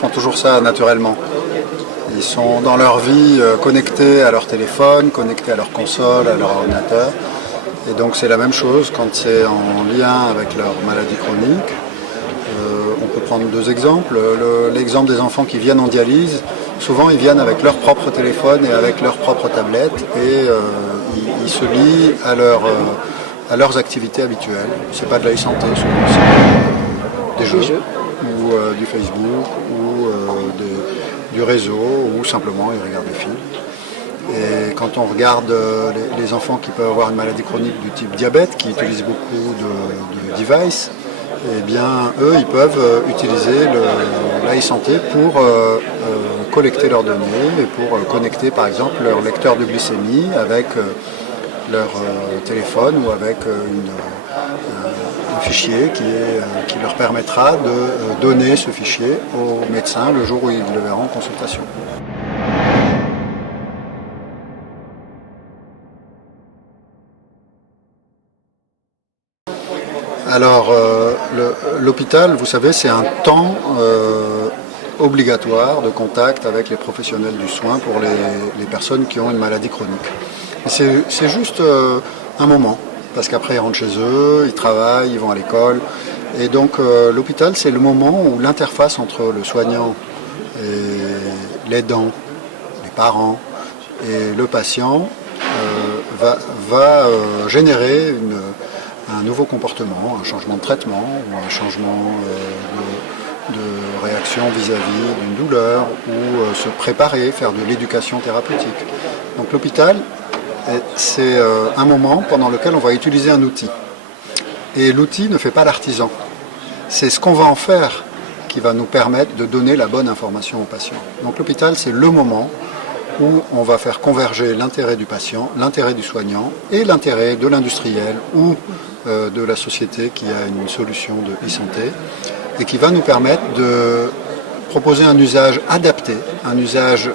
font toujours ça naturellement. Ils sont dans leur vie connectés à leur téléphone, connectés à leur console, à leur ordinateur. Et donc c'est la même chose quand c'est en lien avec leur maladie chronique. On peut prendre deux exemples. L'exemple des enfants qui viennent en dialyse, souvent ils viennent avec leur propre téléphone et avec leur propre tablette et ils se lient à leurs activités habituelles. C'est pas de la e-santé, souvent c'est des jeux ou du Facebook ou du réseau ou simplement ils regardent des films. Et quand on regarde les enfants qui peuvent avoir une maladie chronique du type diabète, qui utilisent beaucoup de devices, eh bien, eux, ils peuvent utiliser la e-santé pour collecter leurs données et pour connecter, par exemple, leur lecteur de glycémie avec leur téléphone ou avec un fichier qui leur permettra de donner ce fichier au médecin le jour où ils le verront en consultation. Alors, l'hôpital, vous savez, c'est un temps obligatoire de contact avec les professionnels du soin pour les personnes qui ont une maladie chronique. C'est juste un moment, parce qu'après ils rentrent chez eux, ils travaillent, ils vont à l'école. Et donc l'hôpital, c'est le moment où l'interface entre le soignant et l'aidant, les parents et le patient va générer un nouveau comportement, un changement de traitement ou un changement de réaction vis-à-vis d'une douleur ou se préparer, faire de l'éducation thérapeutique. Donc l'hôpital, c'est un moment pendant lequel on va utiliser un outil. Et l'outil ne fait pas l'artisan. C'est ce qu'on va en faire qui va nous permettre de donner la bonne information au patient. Donc l'hôpital, c'est le moment où on va faire converger l'intérêt du patient, l'intérêt du soignant et l'intérêt de l'industriel ou de la société qui a une solution de e-santé et qui va nous permettre de proposer un usage adapté, un usage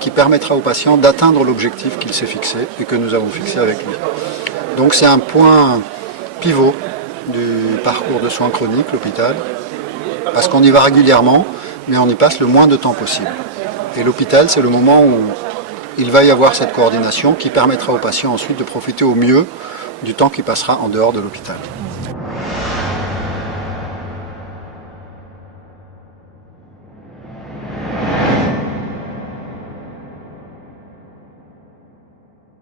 qui permettra au patient d'atteindre l'objectif qu'il s'est fixé et que nous avons fixé avec lui. Donc c'est un point pivot du parcours de soins chroniques, l'hôpital, parce qu'on y va régulièrement, mais on y passe le moins de temps possible. Et l'hôpital, c'est le moment où il va y avoir cette coordination qui permettra au patient ensuite de profiter au mieux du temps qui passera en dehors de l'hôpital.